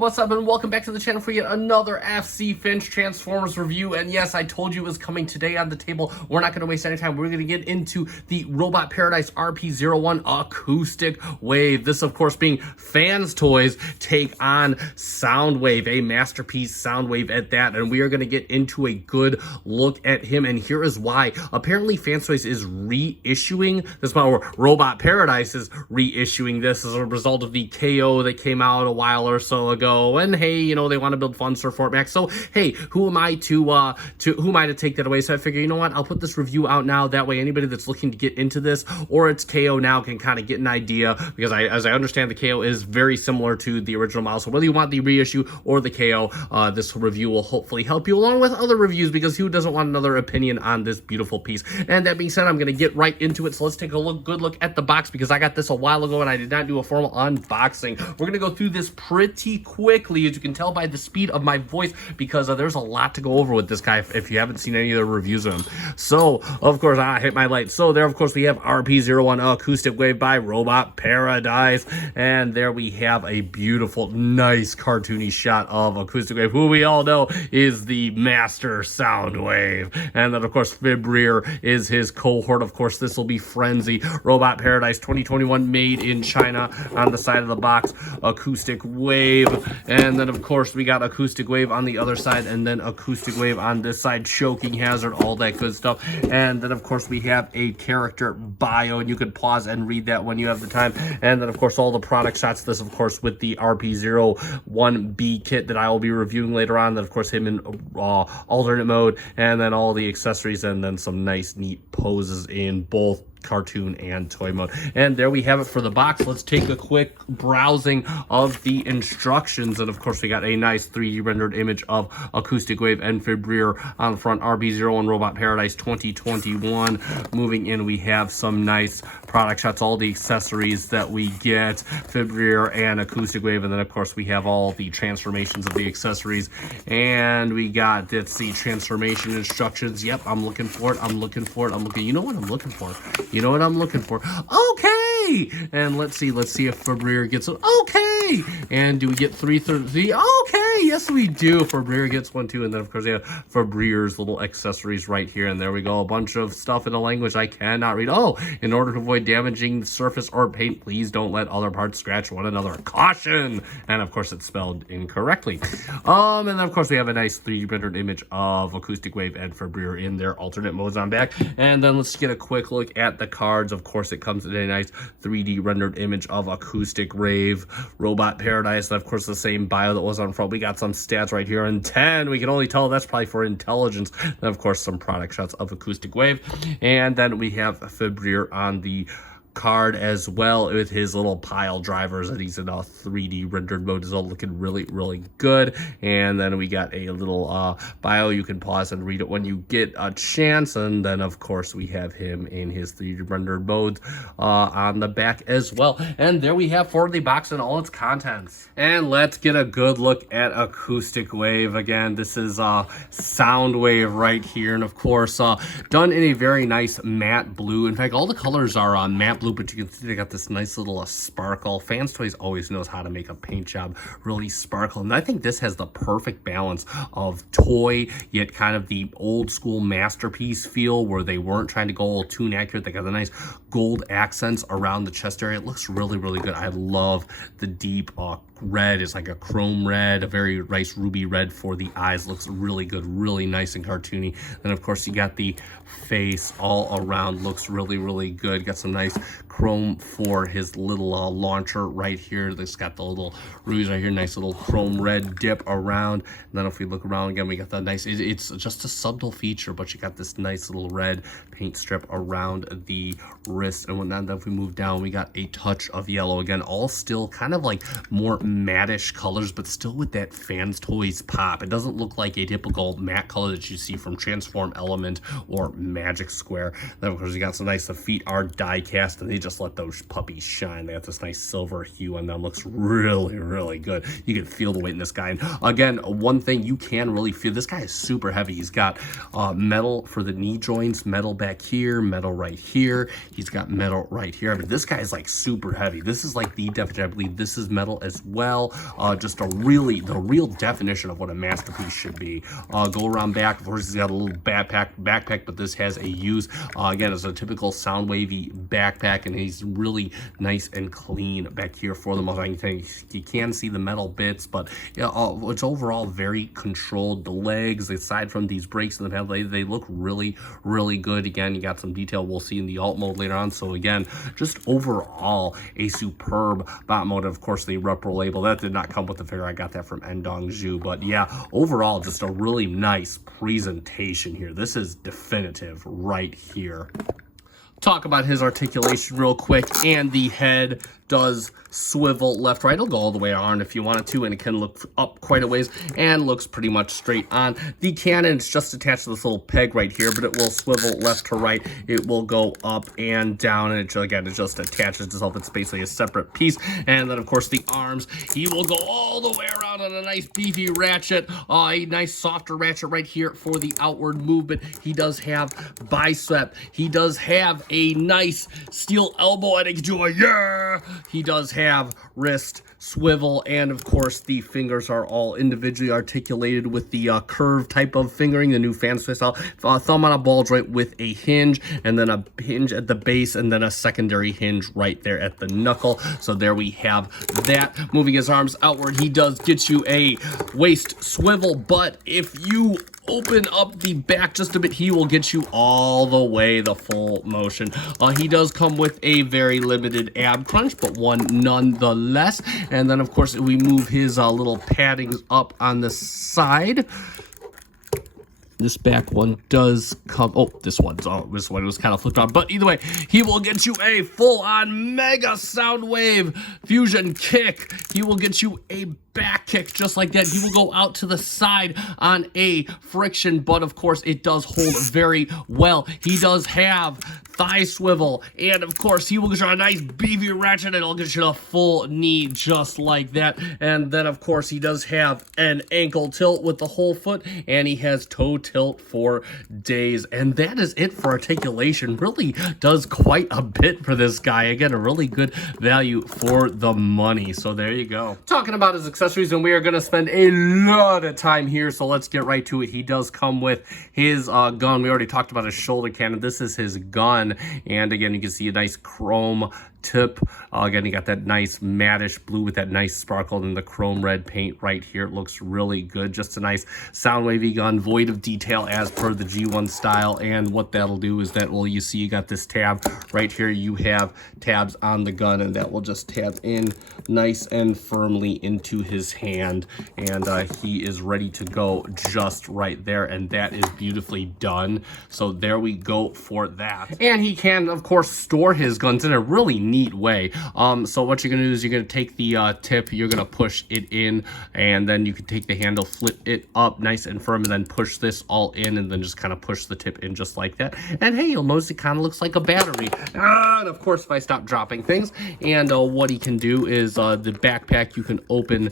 what's up, and welcome back to the channel for yet another FC Finch Transformers review. And yes, I told you it was coming today on the table. We're not going to waste any time. We're going to get into the Robot Paradise RP-01 Acoustic Wave. This, of course, being fans' toys take on Soundwave, a masterpiece Soundwave at that. And we are going to get into a good look at him. And here is why. Apparently, Fans Toys is reissuing this model, or Robot Paradise is reissuing this as a result of the KO that came out a while or so ago, and hey, you know, they want to build fun stuff for it back. So hey, who am I to take that away? So I figure, you know what, I'll put this review out now. That way anybody that's looking to get into this or it's KO now can kind of get an idea, because as I understand, the KO is very similar to the original model. So whether you want the reissue or the KO, this review will hopefully help you along with other reviews, because who doesn't want another opinion on this beautiful piece? And that being said, I'm going to get right into it. So let's take a good look at the box, because I got this a while ago and I did not do a formal unboxing. We're going to go through this pretty quickly, as you can tell by the speed of my voice, because there's a lot to go over with this guy if you haven't seen any of the reviews of him. So, of course, I hit my light. So there, of course, we have RP-01 Acoustic Wave by Robot Paradise. And there we have a beautiful, nice, cartoony shot of Acoustic Wave, who we all know is the master Soundwave. And then, of course, Fibreer is his cohort. Of course, this will be Frenzy. Robot Paradise 2021, made in China on the side of the box. Acoustic Wave, and then of course we got Acoustic Wave on the other side, and then Acoustic Wave on this side, Choking Hazard, all that good stuff. And then of course we have a character bio, and you can pause and read that when you have the time. And then of course all the product shots, this of course with the RP-01B kit that I will be reviewing later on, then of course him in alternate mode, and then all the accessories, and then some nice neat poses in both cartoon and toy mode. And there we have it for the box. Let's take a quick browsing of the instructions. And of course we got a nice 3D rendered image of Acoustic Wave and Fibreer on the front. RP-01 Robot Paradise 2021. Moving in, we have some nice product shots, all the accessories that we get, Fibreer and Acoustic Wave. And then of course we have all the transformations of the accessories, and we got, let's see, transformation instructions. Yep, I'm looking for it. You know what I'm looking for? You know what I'm looking for? Okay! And let's see if Fibreer gets it. Okay! And do we get 333? Okay! Yes, we do. Fibreer gets one too. And then, of course, we have Fibreer's little accessories right here. And there we go. A bunch of stuff in a language I cannot read. Oh, in order to avoid damaging the surface or paint, please don't let other parts scratch one another. Caution! And, of course, it's spelled incorrectly. And then, of course, we have a nice 3D rendered image of Acoustic Wave and Fibreer in their alternate modes on back. And then let's get a quick look at the cards. Of course, it comes in a nice 3D rendered image of Acoustic Wave, Robot Paradise, and of course the same bio that was on front. We got some stats right here, and 10. We can only tell that's probably for intelligence. And of course, some product shots of Acoustic Wave. And then we have Fibreer on the card as well, with his little pile drivers, and he's in a 3D rendered mode as well, looking really good. And then we got a little bio. You can pause and read it when you get a chance. And then of course we have him in his 3D rendered mode on the back as well. And there we have for the box and all its contents. And let's get a good look at Acoustic Wave. Again, this is Soundwave right here, and of course done in a very nice matte blue. In fact, all the colors are on matte blue, but you can see they got this nice little sparkle. Fans Toys always knows how to make a paint job really sparkle, and I think this has the perfect balance of toy yet kind of the old school masterpiece feel, where they weren't trying to go all too inaccurate. They got the nice gold accents around the chest area. It looks really good. I love the deep red. It's like a chrome red, a very nice ruby red for the eyes. Looks really good, really nice and cartoony. Then of course you got the face all around, looks really good. Got some nice chrome for his little launcher right here. That's got the little rubies right here, nice little chrome red dip around. And then if we look around again, we got that nice, it's just a subtle feature, but you got this nice little red paint strip around the wrist and whatnot. Then if we move down, we got a touch of yellow again, all still kind of like more mattish colors, but still with that Fans Toys pop. It doesn't look like a typical matte color that you see from Transform Element or Magic Square. Then of course you got some nice, the feet are die cast, and they just just let those puppies shine. They have this nice silver hue on them. Looks really, really good. You can feel the weight in this guy. And again, one thing you can really feel, this guy is super heavy. He's got metal for the knee joints, metal back here, metal right here. He's got metal right here. I mean, this guy is like super heavy. This is like the definition. I believe this is metal as well. Just the real definition of what a masterpiece should be. Go around back. Of course, he's got a little backpack, but this has a use. Again, it's a typical Soundwavy backpack, and he's really nice and clean back here for them. You can see the metal bits, but it's overall very controlled. The legs, aside from these brakes in the pedal, they look really, really good. Again, you got some detail we'll see in the alt mode later on. So again, just overall a superb bot mode. Of course, the repro label that did not come with the figure. I got that from Endongju, but yeah, overall just a really nice presentation here. This is definitive right here. Talk about his articulation real quick, and the head does swivel left, right. It'll go all the way on if you wanted to, and it can look up quite a ways and looks pretty much straight on. The cannon is just attached to this little peg right here, but it will swivel left to right. It will go up and down, and it just attaches itself. It's basically a separate piece. And then, of course, the arms, he will go all the way around on a nice beefy ratchet, a nice softer ratchet right here for the outward movement. He does have bicep. He does have a nice steel elbow, and it can do a yeah. He does have wrist swivel, and of course the fingers are all individually articulated with the curve type of fingering, the new fan style. Thumb on a ball joint with a hinge, and then a hinge at the base, and then a secondary hinge right there at the knuckle. So there we have that. Moving his arms outward, he does get you a waist swivel, but if you open up the back just a bit, he will get you all the way the full motion. He does come with a very limited ab crunch, but one nonetheless. And then, of course, we move his little paddings up on the side. This back one does come. Oh, this one was kind of flipped on. But either way, he will get you a full-on mega Soundwave fusion kick. He will get you a back kick just like that. He will go out to the side on a friction, but of course it does hold very well. He does have thigh swivel, and of course he will get you a nice beefy ratchet, and it'll get you a full knee just like that. And then of course he does have an ankle tilt with the whole foot, and he has toe tilt for days. And that is it for articulation. Really does quite a bit for this guy. Again, a really good value for the money. So there you go. Talking about his accessories, and we are going to spend a lot of time here, so let's get right to it. He does come with his gun. We already talked about his shoulder cannon. This is his gun, and again, you can see a nice chrome tip. Again, you got that nice mattish blue with that nice sparkle and the chrome red paint right here. It looks really good. Just a nice Soundwavy gun, void of detail as per the G1 style. And what that'll do is that, well, you see you got this tab right here. You have tabs on the gun, and that will just tab in nice and firmly into his hand, and he is ready to go just right there, and that is beautifully done. So there we go for that. And he can, of course, store his guns in a really neat way. So what you're gonna do is you're gonna take the tip, you're gonna push it in, and then you can take the handle, flip it up nice and firm, and then push this all in, and then just kind of push the tip in just like that. And hey, you'll notice it kind of looks like a battery. And of course, if I stop dropping things, and what he can do is the backpack, you can open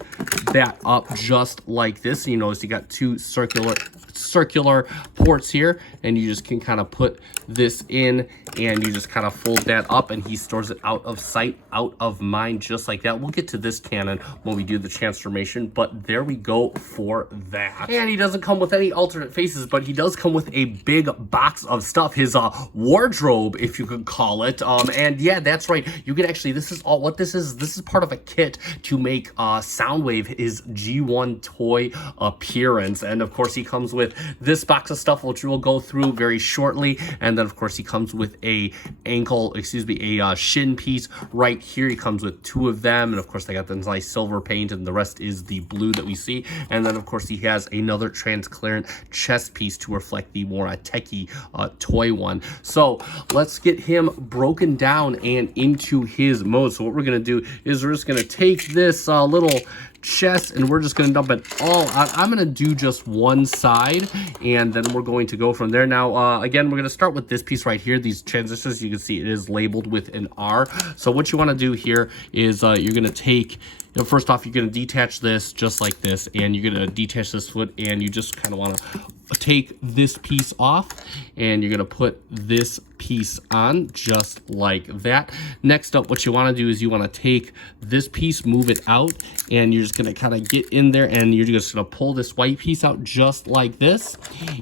that up just like this. You notice you got two circular ports here, and you just can kind of put this in, and you just kind of fold that up, and he stores it out of sight, out of mind, just like that. We'll get to this cannon when we do the transformation, but there we go for that. And he doesn't come with any alternate faces, but he does come with a big box of stuff, his wardrobe, if you could call it. And yeah, that's right, you can actually, this is all what this is part of a kit to make Soundwave his G1 toy appearance. And of course he comes with this box of stuff, which we'll go through very shortly. And then of course he comes with a shin piece right here. He comes with two of them, and of course they got this nice silver paint, and the rest is the blue that we see. And then of course he has another transparent chest piece to reflect the more techie toy one. So let's get him broken down and into his mode. So what we're gonna do is we're just gonna take this little chest, and we're just going to dump it all out. I'm going to do just one side, and then we're going to go from there. Now, again, we're going to start with this piece right here. These transistors, you can see it is labeled with an R. So what you want to do here is you're going to take, first off, you're going to detach this just like this, and you're going to detach this foot, and you just kind of want to take this piece off, and you're going to put this piece on just like that. Next up, what you want to do is you want to take this piece, move it out, and you're just going to kind of get in there, and you're just going to pull this white piece out just like this.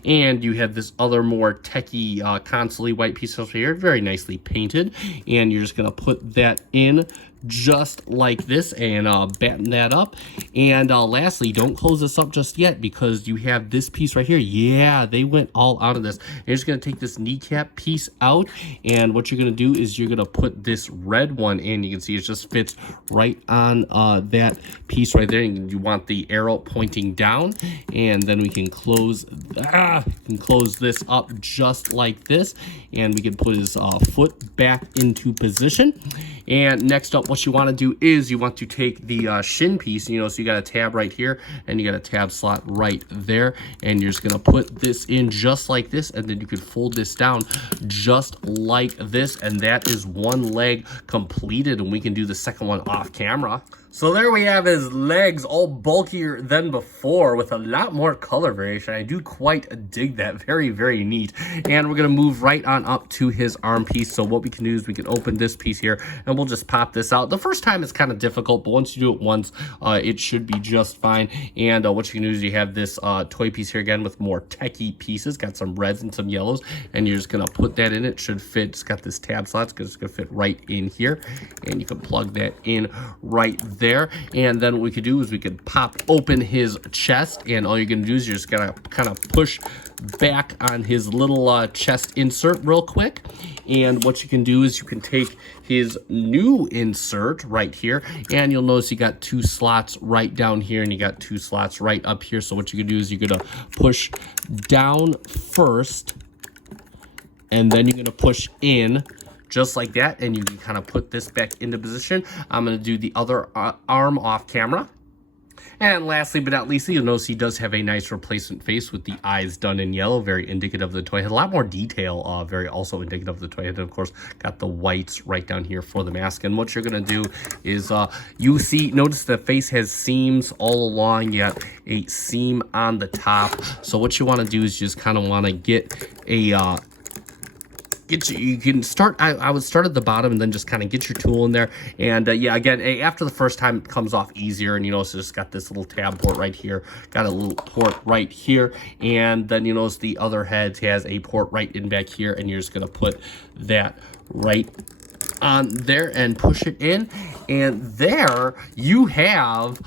And you have this other more techie console-y white piece over here, very nicely painted, and you're just going to put that in just like this and batten that up. And lastly, don't close this up just yet, because you have this piece right here. Yeah, they went all out of this. You're just going to take this kneecap piece out, and what you're going to do is you're going to put this red one in. You can see it just fits right on that piece right there. You want the arrow pointing down, and then we can close this up just like this, and we can put his foot back into position. And next up, what you want to do is you want to take the shin piece, so you got a tab right here, and you got a tab slot right there, and you're just going to put this in just like this, and then you can fold this down just like this, and that is one leg completed, and we can do the second one off camera. So there we have his legs, all bulkier than before with a lot more color variation. I do quite dig that. Very, very neat. And we're going to move right on up to his arm piece. So what we can do is we can open this piece here, and we'll just pop this out. The first time it's kind of difficult, but once you do it once, it should be just fine. And what you can do is you have this toy piece here again with more techie pieces. Got some reds and some yellows, and you're just going to put that in. It should fit. It's got this tab slot. It's going to fit right in here, and you can plug that in right there. And then what we could do is we could pop open his chest, and all you're gonna do is you're just gonna kind of push back on his little chest insert real quick. And what you can do is you can take his new insert right here, and you'll notice you got two slots right down here, and you got two slots right up here. So what you can do is you're gonna push down first, and then you're gonna push in just like that, and you can kind of put this back into position. I'm going to do the other arm off camera. And lastly but not least, you'll notice he does have a nice replacement face with the eyes done in yellow, very indicative of the toy head. A lot more detail, very also indicative of the toy head. And of course, got the whites right down here for the mask. And what you're going to do is notice the face has seams all along. You got a seam on the top. So what you want to do is just kind of want to get a you can start, I would start at the bottom and then just kind of get your tool in there. And yeah, again, after the first time it comes off easier, and you notice it's got this little tab port right here, got a little port right here, and then you notice the other head has a port right in back here, and you're just going to put that right on there and push it in, and there you have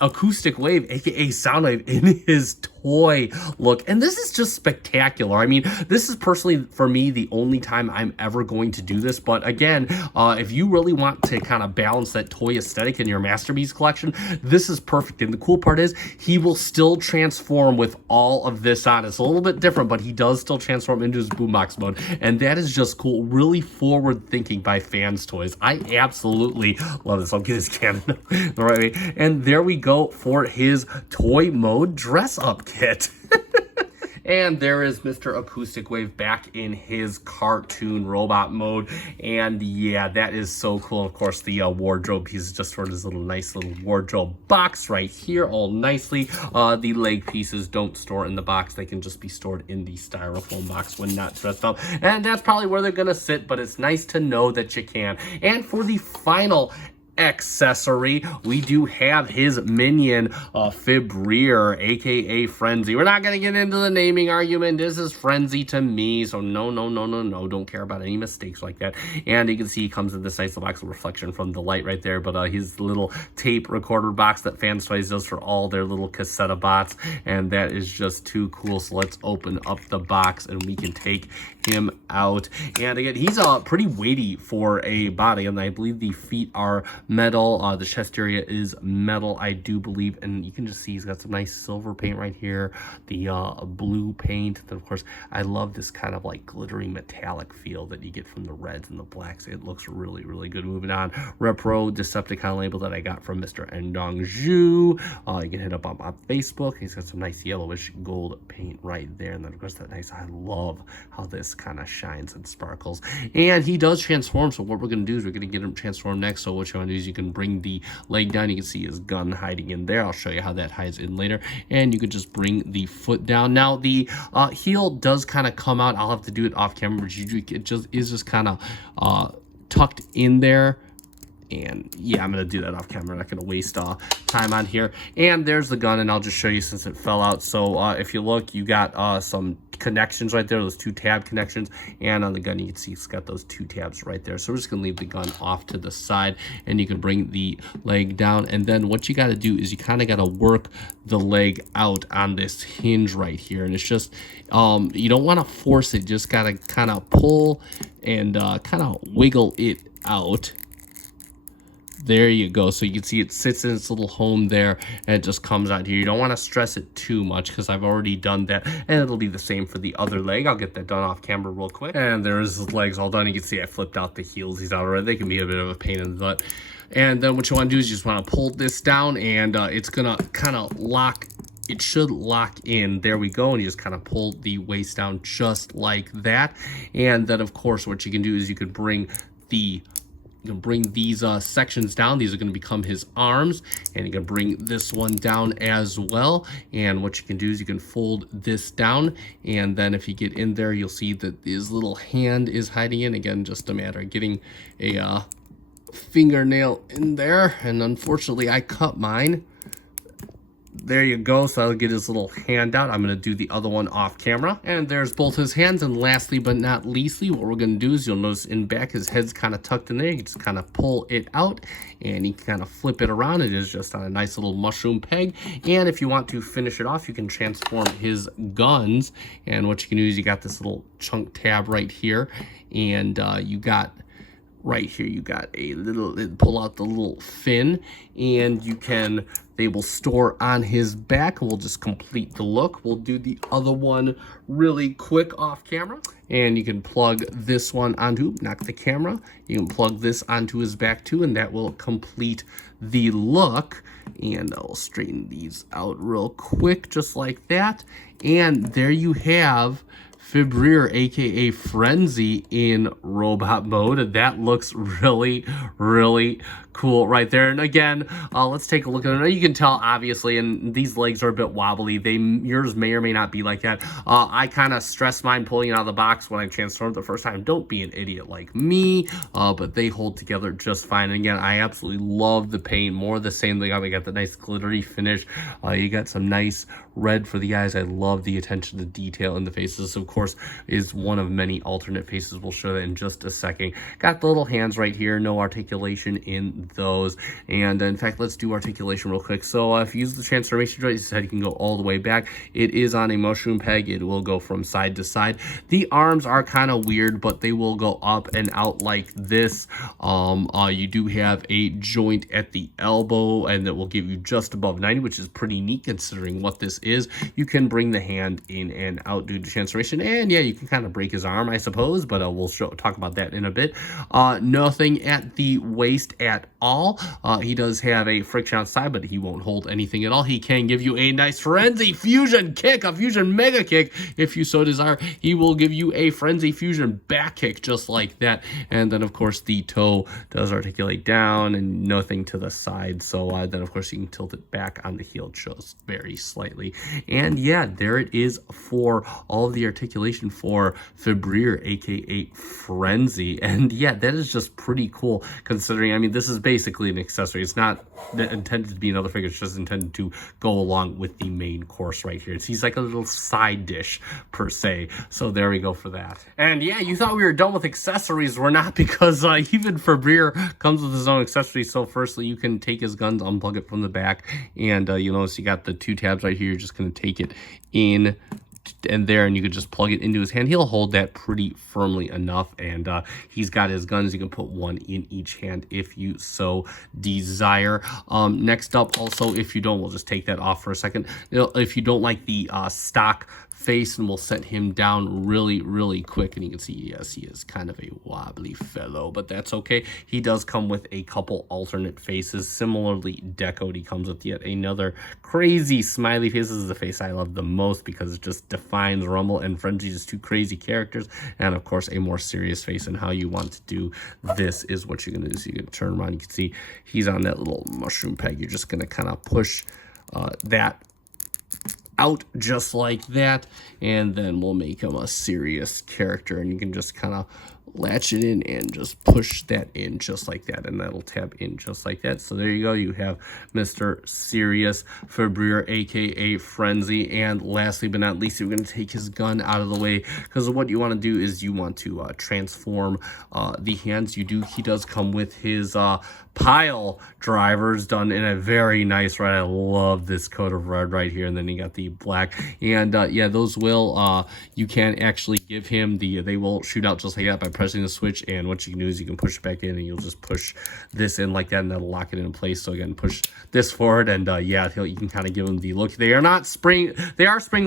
Acoustic Wave, aka Soundwave, in his toy look. And this is just spectacular. I mean, this is personally for me the only time I'm ever going to do this, but again, if you really want to kind of balance that toy aesthetic in your masterpiece collection, this is perfect. And the cool part is he will still transform with all of this on. It's a little bit different, but he does still transform into his boombox mode, and that is just cool. Really forward thinking by Fans Toys. I absolutely love this. I'll get his cannon the right way. And there we go for his toy mode dress up kit. And there is Mr. Acoustic Wave back in his cartoon robot mode. And yeah, that is so cool. Of course, the wardrobe piece is just sort of this little nice little wardrobe box right here, all nicely. The leg pieces don't store in the box. They can just be stored in the styrofoam box when not dressed up. And that's probably where they're going to sit, but it's nice to know that you can. And for the final accessory, we do have his minion, Fibrier, aka Frenzy. We're not going to get into the naming argument. This is Frenzy to me, so no, don't care about any mistakes like that. And you can see he comes in this nice little box of reflection from the light right there, but his little tape recorder box that Fans Toys does for all their little cassette bots, and that is just too cool. So let's open up the box and we can take him out. And again, he's pretty weighty for a body, and I believe the feet are metal. The chest area is metal, I do believe, and you can just see he's got some nice silver paint right here, the blue paint. Then of course I love this kind of like glittery metallic feel that you get from the reds and the blacks. It looks really, really good. Moving on, Repro Decepticon label that I got from Mr. Endongju. You can hit up on my Facebook. He's got some nice yellowish gold paint right there, and then of course that nice, I love how this kind of shines and sparkles. And he does transform, so what we're going to do is we're going to get him transformed next. So what you want to do is you can bring the leg down. You can see his gun hiding in there. I'll show you how that hides in later. And you could just bring the foot down. Now the heel does kind of come out. I'll have to do it off camera, but it just kind of tucked in there. And yeah, I'm going to do that off camera. I'm not going to waste time on here. And there's the gun, and I'll just show you since it fell out. So if you look, you got some connections right there, those 2 tab connections. And on the gun, you can see it's got those 2 tabs right there. So we're just going to leave the gun off to the side, and you can bring the leg down. And then what you got to do is you kind of got to work the leg out on this hinge right here. And it's just, you don't want to force it. Just got to kind of pull and kind of wiggle it out. There you go. So you can see it sits in its little home there, and it just comes out here. You don't want to stress it too much because I've already done that, and it'll be the same for the other leg. I'll get that done off camera real quick. And there's his legs all done. You can see I flipped out the heels. He's out already. They can be a bit of a pain in the butt. And then what you want to do is you just want to pull this down, and it's going to kind of lock. It should lock in. There we go. And you just kind of pull the waist down just like that. And then, of course, what you can do is you could bring these sections down. These are going to become his arms, and you can bring this one down as well. And what you can do is you can fold this down, and then if you get in there, you'll see that his little hand is hiding in. Again, just a matter of getting a fingernail in there, and unfortunately I cut mine. There you go. So I'll get his little hand out. I'm going to do the other one off camera. And there's both his hands. And lastly but not leastly, what we're going to do is you'll notice in back his head's kind of tucked in there. You just kind of pull it out, and you can kind of flip it around. It is just on a nice little mushroom peg. And if you want to finish it off, you can transform his guns. And what you can do is you got this little chunk tab right here, and you got right here, you got a little, pull out the little fin, and they will store on his back. We'll just complete the look. We'll do the other one really quick off camera. And you can plug this one onto, knock the camera. You can plug this onto his back too, and that will complete the look. And I'll straighten these out real quick, just like that. And there you have Fibreer, aka Frenzy, in robot mode. That looks really, really cool right there. And again, let's take a look at it. You can tell, obviously, and these legs are a bit wobbly. Yours may or may not be like that. I kind of stressed mine pulling it out of the box when I transformed the first time. Don't be an idiot like me, but they hold together just fine. And again, I absolutely love the paint. More of the same thing. We got the nice glittery finish. You got some nice red for the eyes. I love the attention to detail in the faces. Of course, is one of many alternate faces. We'll show that in just a second. Got the little hands right here. No articulation in those. And in fact, let's do articulation real quick. So if you use the transformation joint, you said you can go all the way back. It is on a mushroom peg. It will go from side to side. The arms are kind of weird, but they will go up and out like this. You do have a joint at the elbow, and that will give you just above 90, which is pretty neat considering what this is. You can bring the hand in and out due to transformation. And yeah, you can kind of break his arm, I suppose, but we'll talk about that in a bit. Nothing at the waist at all. He does have a friction outside, but he won't hold anything at all. He can give you a nice Frenzy Fusion kick, a Fusion Mega Kick, if you so desire. He will give you a Frenzy Fusion back kick, just like that. And then, of course, the toe does articulate down and nothing to the side. So then, of course, you can tilt it back on the heel just very slightly. And yeah, there it is for all of the articulation for Fibreer, aka Frenzy. And yeah, that is just pretty cool considering, I mean, this is basically an accessory. It's not intended to be another figure. It's just intended to go along with the main course right here. He's like a little side dish per se. So there we go for that. And yeah, you thought we were done with accessories. We're not, because even Fibreer comes with his own accessories. So firstly, you can take his guns, unplug it from the back, and you'll notice you got the two tabs right here. You're just going to take it in and there, and you could just plug it into his hand. He'll hold that pretty firmly enough, and he's got his guns. You can put one in each hand if you so desire. Next up, also, if you don't, we'll just take that off for a second. If you don't like the stock face, and we'll set him down really quick, and you can see, yes, he is kind of a wobbly fellow, but that's okay. He does come with a couple alternate faces, similarly decoed. He comes with yet another crazy smiley face. This is the face I love the most because it just defines Rumble and Frenzy, just two crazy characters, and of course a more serious face. And how you want to do this is what you're gonna do. So you can turn around, you can see he's on that little mushroom peg. You're just gonna kind of push that out just like that, and then we'll make him a serious character, and you can just kind of latch it in and just push that in just like that, and that'll tab in just like that. So there you go, you have Mr. Serious Febrier, aka Frenzy. And lastly but not least, we're going to take his gun out of the way, because what you want to do is you want to transform the hands. He does come with his pile drivers done in a very nice red. I love this coat of red right here, and then you got the black, and yeah, those will you can actually give him they will shoot out just like that by pressing the switch. And what you can do is you can push it back in, and you'll just push this in like that, and that'll lock it in place. So again, push this forward, and yeah, you can kind of give them the look. They are spring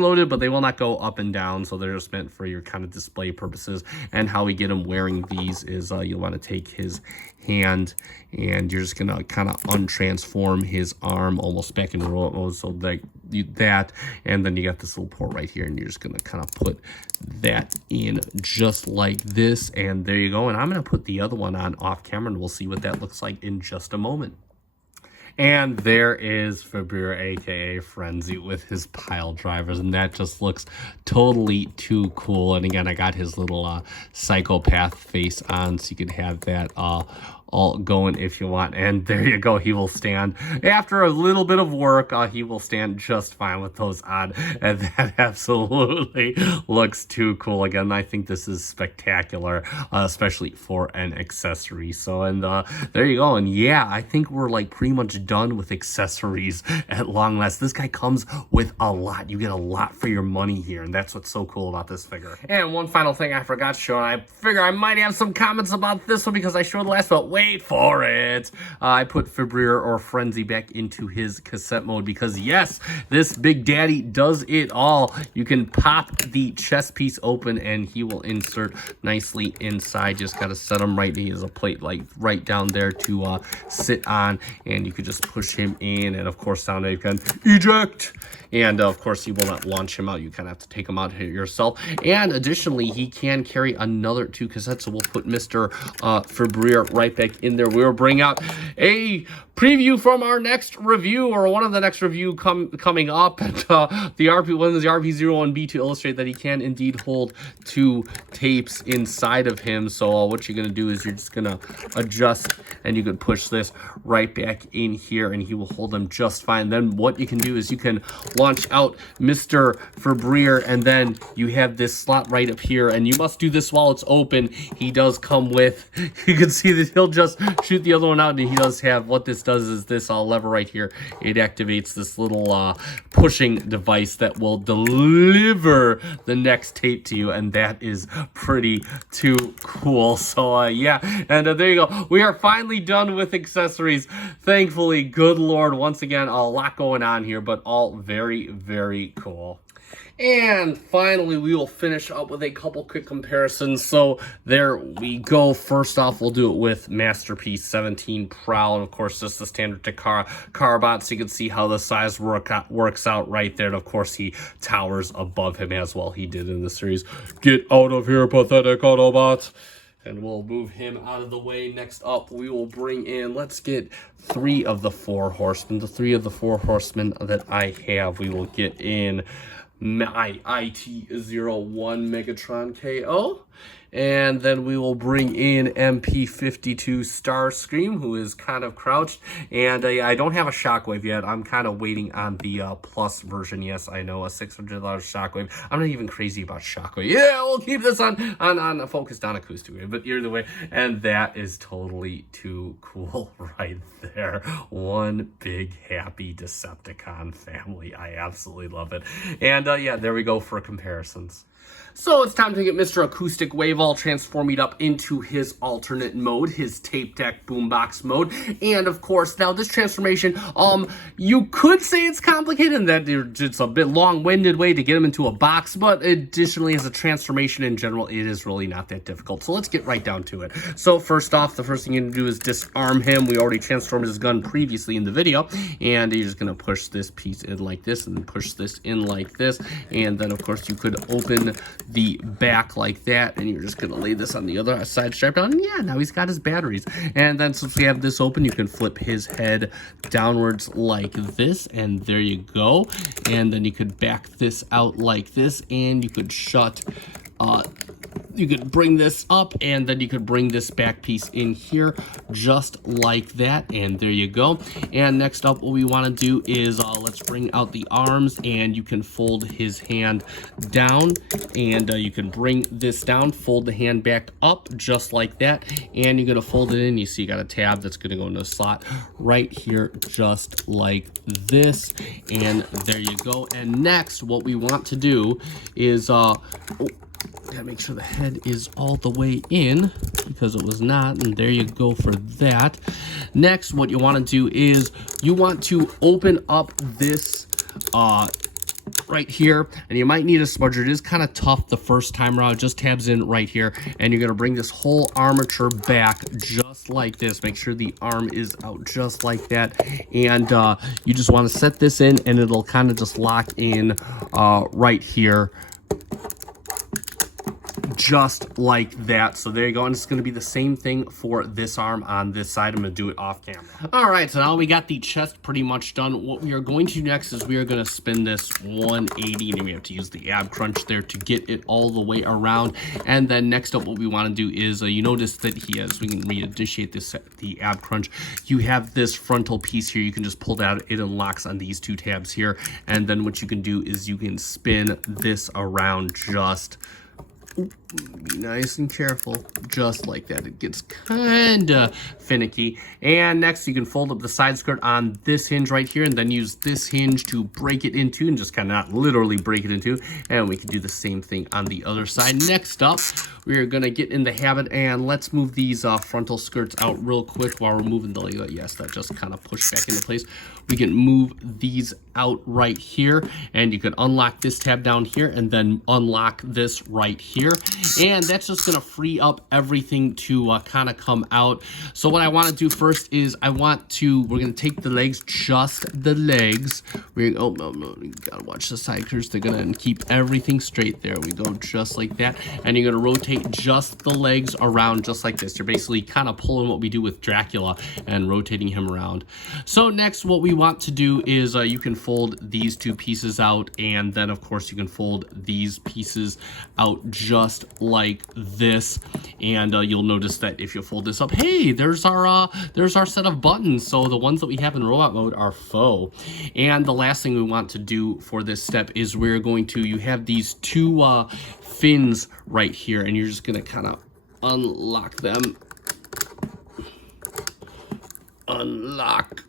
loaded, but they will not go up and down, so they're just meant for your kind of display purposes. And how we get him wearing these is you'll want to take his hand, and you're just gonna kind of untransform his arm almost back in remote mode, so that, and then you got this little port right here, and you're just gonna kind of put that in just like this, and there you go. And I'm gonna put the other one on off camera, and we'll see what that looks like in just a moment. And there is Febrier, aka Frenzy, with his pile drivers, and that just looks totally too cool. And again, I got his little psychopath face on, so you can have that all going if you want. And there you go, he will stand after a little bit of work. He will stand just fine with those on, and that absolutely looks too cool. Again, I think this is spectacular, especially for an accessory. So, and there you go. And yeah, I think we're like pretty much done with accessories at long last. This guy comes with a lot. You get a lot for your money here, and that's what's so cool about this figure. And one final thing I forgot to show, and I figure I might have some comments about this one because I showed the last, but wait for it. I put Febrier or Frenzy back into his cassette mode because yes, this big daddy does it all. You can pop the chest piece open, and he will insert nicely inside. Just gotta set him right. He has a plate like right down there to sit on, and you could just push him in, and of course Soundwave can eject, and of course you will not launch him out. You kind of have to take him out yourself. And additionally, he can carry another 2 cassettes, so we'll put Mr. Febrier right back in there. We will bring out a preview from our next review, or one of the next review coming up, and the RP-01B, to illustrate that he can indeed hold 2 tapes inside of him. So what you're going to do is you're just going to adjust, and you can push this right back in here, and he will hold them just fine. Then what you can do is you can launch out Mr. Febrier, and then you have this slot right up here, and you must do this while it's open. He does come with, you can see that he'll just shoot the other one out, and he does have, what this does is this lever right here, it activates this little pushing device that will deliver the next tape to you, and that is pretty too cool. So yeah, and there you go, we are finally done with accessories, thankfully. Good lord, once again, a lot going on here, but all very cool. And finally, we will finish up with a couple quick comparisons. So there we go. First off, we'll do it with Masterpiece 17 Prowl. And of course, just the standard Takara bot. So you can see how the size works out right there. And of course, he towers above him as well. He did in the series. Get out of here, pathetic Autobot. And we'll move him out of the way. Next up, we will bring in, let's get 3 of the 4 horsemen. The 3 of the 4 horsemen that I have, we will get in my IT-01 Megatron KO. And then we will bring in MP52 Starscream, who is kind of crouched. And I don't have a Shockwave yet. I'm kind of waiting on the Plus version. Yes, I know, a $600 Shockwave. I'm not even crazy about Shockwave. Yeah, we'll keep this on focused on Acoustic Wave. But either way, and that is totally too cool right there. One big happy Decepticon family. I absolutely love it. And yeah, there we go for comparisons. So it's time to get Mr. Acoustic Wave all transformed up into his alternate mode, his tape deck boombox mode. And of course, now this transformation, you could say it's complicated and that it's a bit long-winded way to get him into a box, but additionally as a transformation in general, it is really not that difficult. So let's get right down to it. So first off, the first thing you're gonna do is disarm him. We already transformed his gun previously in the video, and you're just gonna push this piece in like this and push this in like this. And then of course you could open the back like that, and you're just gonna lay this on the other side strap down, and yeah, now he's got his batteries. And then since we have this open, you can flip his head downwards like this, and there you go. And then you could back this out like this, and you could shut you could bring this up, and then you could bring this back piece in here just like that, and there you go. And next up, what we want to do is let's bring out the arms, and you can fold his hand down, and you can bring this down, fold the hand back up just like that, and you're gonna fold it in. You see you got a tab that's gonna go into a slot right here just like this, and there you go. And next, what we want to do is gotta make sure the head is all the way in because it was not, and there you go for that. Next, what you want to do is you want to open up this right here, and you might need a smudger. It is kind of tough the first time around. It just tabs in right here, and you're gonna bring this whole armature back just like this. Make sure the arm is out just like that, and you just want to set this in, and it'll kind of just lock in right here just like that. So there you go, and it's going to be the same thing for this arm on this side. I'm going to do it off camera. All right, so now we got the chest pretty much done. What we are going to do next is we are going to spin this 180, and we have to use the ab crunch there to get it all the way around. And then next up, what we want to do is you notice that he has, we can reinitiate this, the ab crunch. You have this frontal piece here. You can just pull that out. It unlocks on these two tabs here. And then what you can do is you can spin this around just, be nice and careful, just like that. It gets kind of finicky. And next, you can fold up the side skirt on this hinge right here, and then use this hinge to break it into, and just kind of not literally break it into. And we can do the same thing on the other side. Next up, we are going to get in the habit, and let's move these frontal skirts out real quick while we're moving the leg. Yes, that just kind of pushed back into place. We can move these out right here, and you can unlock this tab down here, and then unlock this right here. And that's just gonna free up everything to kind of come out. So what I want to do first is we're gonna take the legs, just the legs. You gotta watch the side curves. They're gonna keep everything straight. There we go, just like that. And you're gonna rotate just the legs around just like this. You're basically kind of pulling what we do with Dracula and rotating him around. So next, what we want to do is you can fold these two pieces out, and then of course you can fold these pieces out just like this. And you'll notice that if you fold this up, hey, there's our set of buttons. So the ones that we have in robot mode are faux. And the last thing we want to do for this step is we're going to, you have these two fins right here, and you're just gonna kind of unlock them, unlock,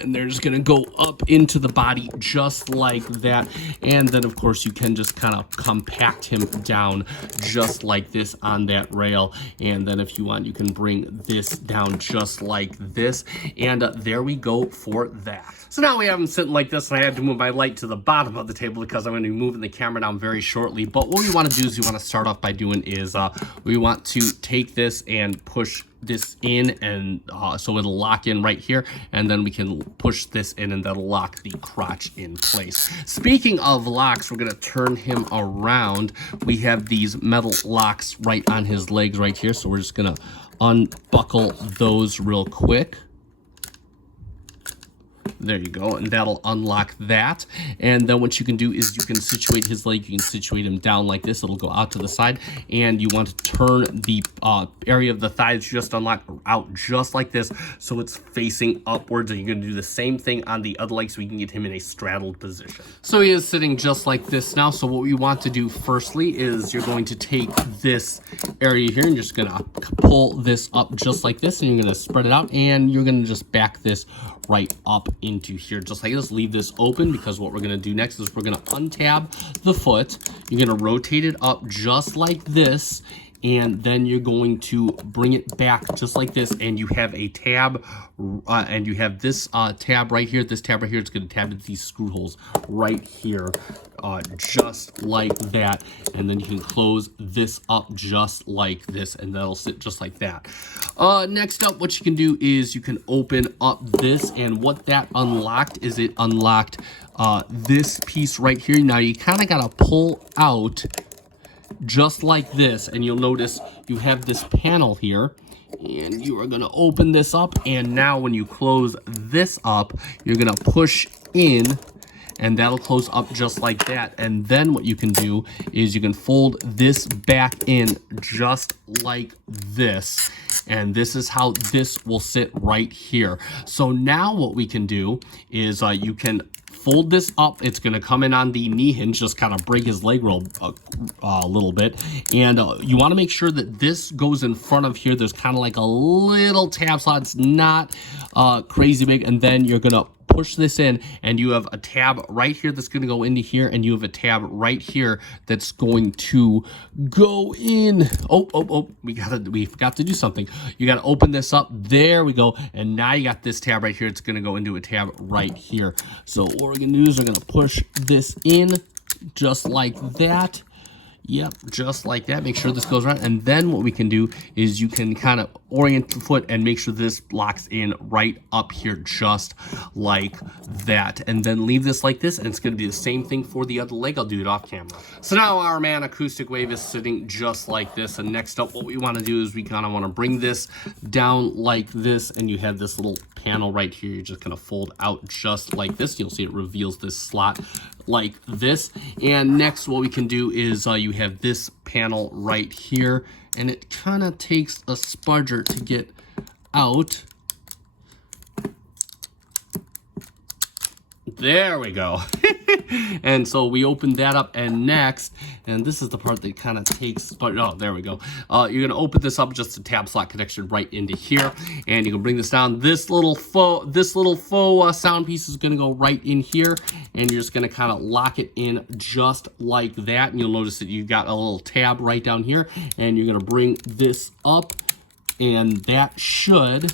and they're just gonna go up into the body just like that. And then of course you can just kind of compact him down just like this on that rail. And then if you want, you can bring this down just like this, and there we go for that. So now we have him sitting like this, and I had to move my light to the bottom of the table because I'm going to be moving the camera down very shortly. But what we want to do is we want to start off by doing is we want to take this and push this in, and so it'll lock in right here, and then we can push this in, and that'll lock the crotch in place. Speaking of locks, we're going to turn him around. We have these metal locks right on his legs right here, so we're just going to unbuckle those real quick. There you go, and that'll unlock that. And then what you can do is you can situate his leg. You can situate him down like this. It'll go out to the side, and you want to turn the area of the thighs just unlocked out just like this, so it's facing upwards. And you're going to do the same thing on the other leg, so we can get him in a straddled position. So he is sitting just like this now. So what we want to do firstly is you're going to take this area here and you're just going to pull this up just like this, and you're going to spread it out, and you're going to just back this right up into here just like this. Leave this open, because what we're going to do next is we're going to untab the foot. You're going to rotate it up just like this, and then you're going to bring it back just like this, and you have a tab, and you have this tab right here. This tab right here, it's going to tab into these screw holes right here, just like that. And then you can close this up just like this, and that'll sit just like that. Next up, what you can do is you can open up this, and what that unlocked is it unlocked this piece right here. Now you kind of got to pull out just like this, and you'll notice you have this panel here, and you are going to open this up, and now when you close this up, you're going to push in, and that'll close up just like that. And then what you can do is you can fold this back in just like this, and this is how this will sit right here. So now what we can do is you can fold this up. It's going to come in on the knee hinge, just kind of break his leg roll a little bit. And you want to make sure that this goes in front of here. There's kind of like a little tab slot. It's not crazy big. And then you're going to push this in, and you have a tab right here that's going to go into here, and you have a tab right here that's going to go in. We forgot to do something. You got to open this up. There we go. And now you got this tab right here. It's going to go into a tab right here. So what we're going to do is we're going to push this in just like that. Yep, just like that. Make sure this goes right. And then what we can do is you can kind of orient the foot and make sure this locks in right up here just like that. And then leave this like this, and it's going to do the same thing for the other leg. I'll do it off camera. So now our man Acoustic Wave is sitting just like this. And next up, what we want to do is we kind of want to bring this down like this, and you have this little panel right here. You're just going to fold out just like this. You'll see it reveals this slot like this. And next, what we can do is you have this panel right here, and it kind of takes a spudger to get out. There we go. And so we open that up, and next, and this is the part that kind of takes, but oh, there we go. You're gonna open this up, just a tab slot connection right into here, and you can bring this down. This little faux sound piece is gonna go right in here, and you're just gonna kind of lock it in just like that. And you'll notice that you've got a little tab right down here, and you're gonna bring this up, and that should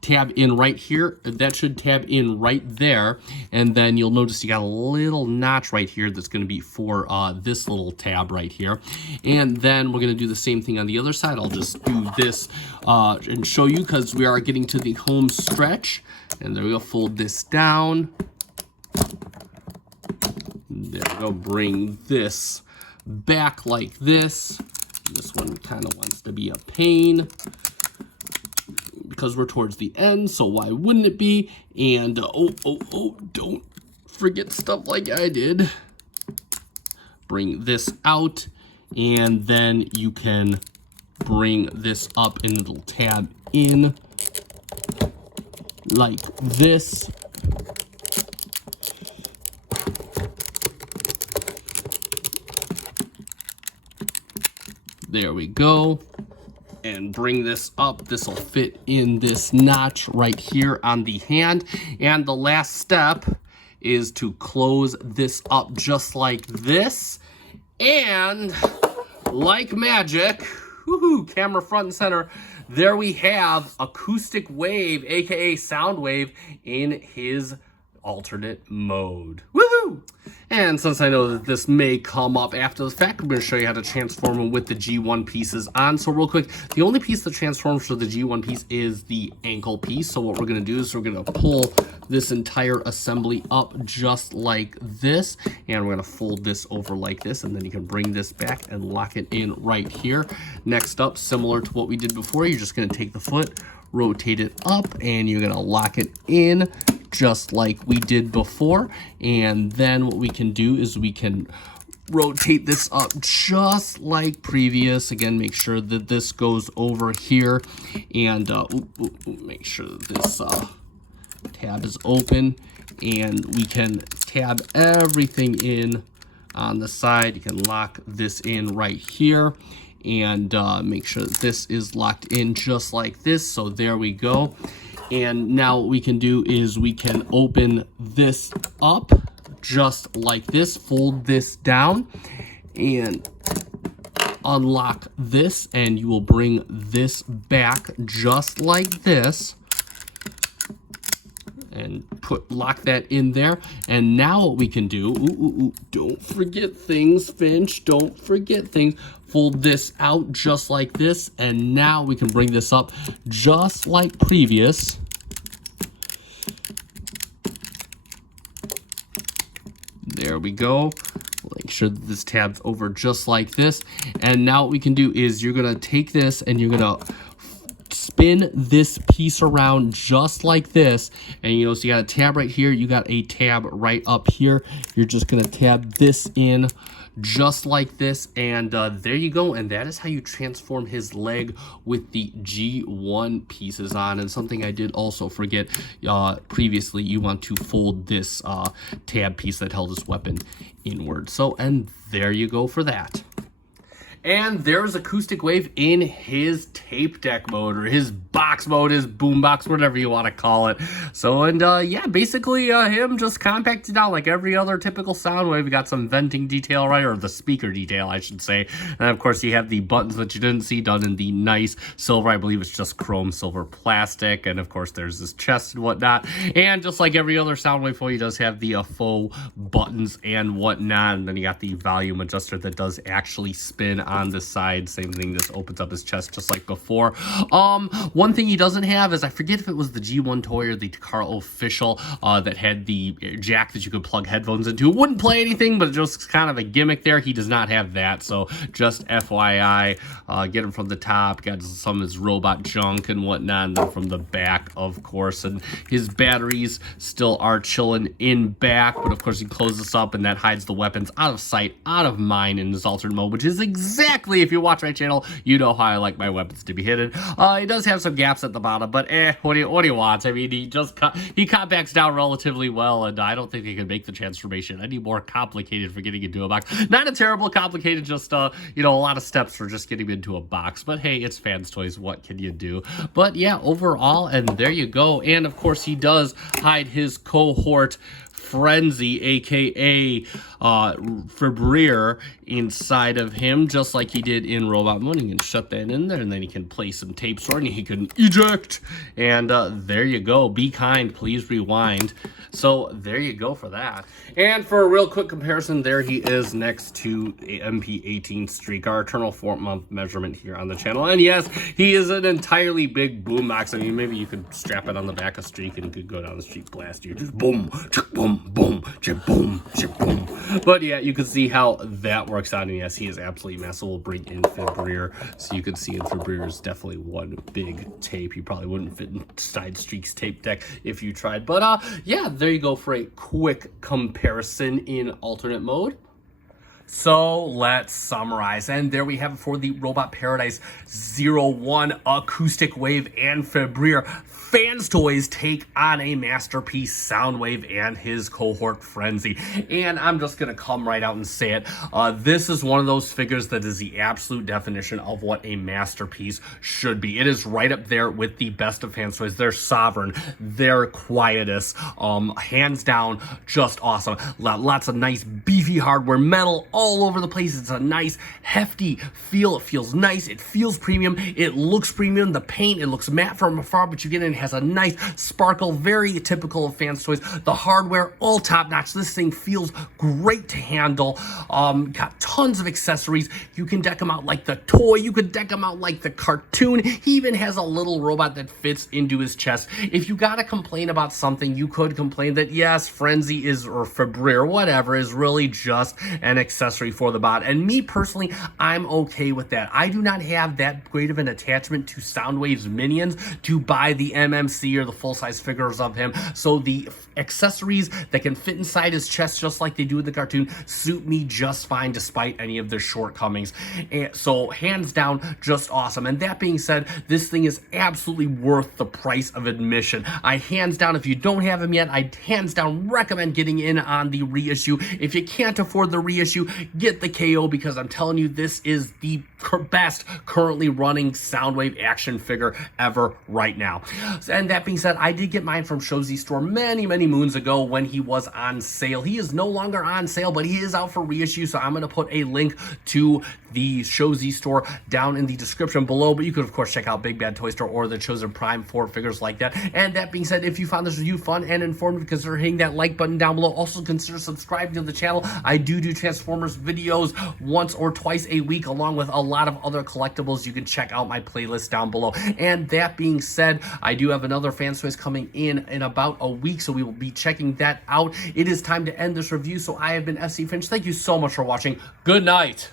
tab in right here. That should tab in right there. And then you'll notice you got a little notch right here that's going to be for this little tab right here. And then we're going to do the same thing on the other side. I'll just do this and show you, because we are getting to the home stretch. And there we go. Fold this down. There we go. Bring this back like this. This one kind of wants to be a pain, because we're towards the end, so why wouldn't it be? And don't forget stuff like I did. Bring this out, and then you can bring this up, and it'll tab in like this. There we go. And bring this up. This will fit in this notch right here on the hand. And the last step is to close this up just like this. And like magic, woohoo, camera front and center, there we have Acoustic Wave, aka Soundwave, in his alternate mode. Woohoo! And since I know that this may come up after the fact, I'm going to show you how to transform them with the G1 pieces on. So real quick, the only piece that transforms for the G1 piece is the ankle piece. So what we're going to do is we're going to pull this entire assembly up just like this, and we're going to fold this over like this, and then you can bring this back and lock it in right here. Next up, similar to what we did before, you're just going to take the foot, rotate it up, and you're going to lock it in just like we did before. And then what we can do is we can rotate this up just like previous. Again, make sure that this goes over here, and make sure that this tab is open, and we can tab everything in on the side. You can lock this in right here, and make sure that this is locked in just like this. So there we go. And now what we can do is we can open this up just like this, fold this down, and unlock this, and you will bring this back just like this, and lock that in there. And now what we can do, don't forget things, Finch, don't forget things. Fold this out just like this, and now we can bring this up just like previous. There we go. Make sure that this tab's over just like this. And now what we can do is you're going to take this and you're going to spin this piece around just like this. And you know, so you got a tab right here. You got a tab right up here. You're just going to tab this in just like this, and there you go. And that is how you transform his leg with the G1 pieces on. And something I did also forget previously, you want to fold this tab piece that held his weapon inward. So, and there you go for that. And there's Acoustic Wave in his tape deck mode, or his box mode, his boombox, whatever you want to call it. So, and yeah, basically him just compacted down like every other typical Soundwave. You got some venting detail, right, or the speaker detail, I should say. And of course, you have the buttons that you didn't see done in the nice silver. I believe it's just chrome silver plastic. And of course, there's this chest and whatnot. And just like every other Soundwave foil, he does have the faux buttons and whatnot. And then you got the volume adjuster that does actually spin on the side. Same thing, this opens up his chest just like before. One thing he doesn't have is, I forget if it was the G1 toy or the Carl official that had the jack that you could plug headphones into. It wouldn't play anything, but just kind of a gimmick there. He does not have that, so just FYI, get him from the top. Got some of his robot junk and whatnot, and then from the back, of course. And his batteries still are chilling in back, but of course you close this up and that hides the weapons out of sight, out of mind in this alternate mode, which is exactly, if you watch my channel, you know how I like my weapons to be hidden. He does have some gaps at the bottom, but what do you want? I mean, he compacts down relatively well, and I don't think they can make the transformation any more complicated for getting into a box. Not a terrible complicated, just you know, a lot of steps for just getting into a box. But hey, it's Fans Toys, what can you do? But yeah, overall, and there you go. And of course, he does hide his cohort Frenzy, aka Febrier, inside of him, just like he did in Robot Moon. You can shut that in there, and then he can play some tapes on, and he can eject. And there you go. Be kind, please rewind. So there you go for that. And for a real quick comparison, there he is next to a MP18 Streak, our eternal 4-month measurement here on the channel. And yes, he is an entirely big boombox. I mean, maybe you could strap it on the back of Streak and could go down the street blast you. Just boom, boom, boom, boom, boom. But yeah, you can see how that works out. And yes, he is absolutely massive. We'll bring in Febrier, so you can see in Febrier is definitely one big tape. You probably wouldn't fit inside Streak's tape deck if you tried. But yeah, there you go for a quick comparison in alternate mode. So let's summarize, and there we have it for the Robot Paradise 01 Acoustic Wave and Febrier. Fans Toys take on a masterpiece Soundwave and his cohort Frenzy. And I'm just going to come right out and say it. This is one of those figures that is the absolute definition of what a masterpiece should be. It is right up there with the best of Fans Toys. They're sovereign. They're quietus. Hands down, just awesome. Lots of nice beefy hardware, metal all over the place. It's a nice hefty feel. It feels nice. It feels premium. It looks premium. The paint, it looks matte from afar, but you get in, has a nice sparkle, very typical of Fans Toys. The hardware, all top notch. This thing feels great to handle. Got tons of accessories. You can deck them out like the toy. You could deck them out like the cartoon. He even has a little robot that fits into his chest. If you gotta complain about something, you could complain that yes, Frenzy is, or Febrier, whatever, is really just an accessory. accessory for the bot. And me personally, I'm okay with that. I do not have that great of an attachment to Soundwave's minions to buy the MMC or the full-size figures of him. So the accessories that can fit inside his chest just like they do in the cartoon suit me just fine despite any of their shortcomings. And so hands down, just awesome. And that being said, this thing is absolutely worth the price of admission. I hands down, if you don't have him yet, I hands down recommend getting in on the reissue. If you can't afford the reissue, get the KO, because I'm telling you, this is the best currently running Soundwave action figure ever right now. And that being said, I did get mine from Shozy Store many moons ago when he was on sale. He is no longer on sale, but he is out for reissue, so I'm going to put a link to the Shozy Store down in the description below, but you could of course check out Big Bad Toy Store or the Chosen Prime for figures like that. And that being said, if you found this review fun and informative, consider hitting that like button down below. Also consider subscribing to the channel. I do Transformers videos once or twice a week, along with a lot of other collectibles. You can check out my playlist down below. And that being said, I do have another Fan Toys coming in about a week, so we will be checking that out. It is time to end this review, so I have been FC Finch. Thank you so much for watching. Good night.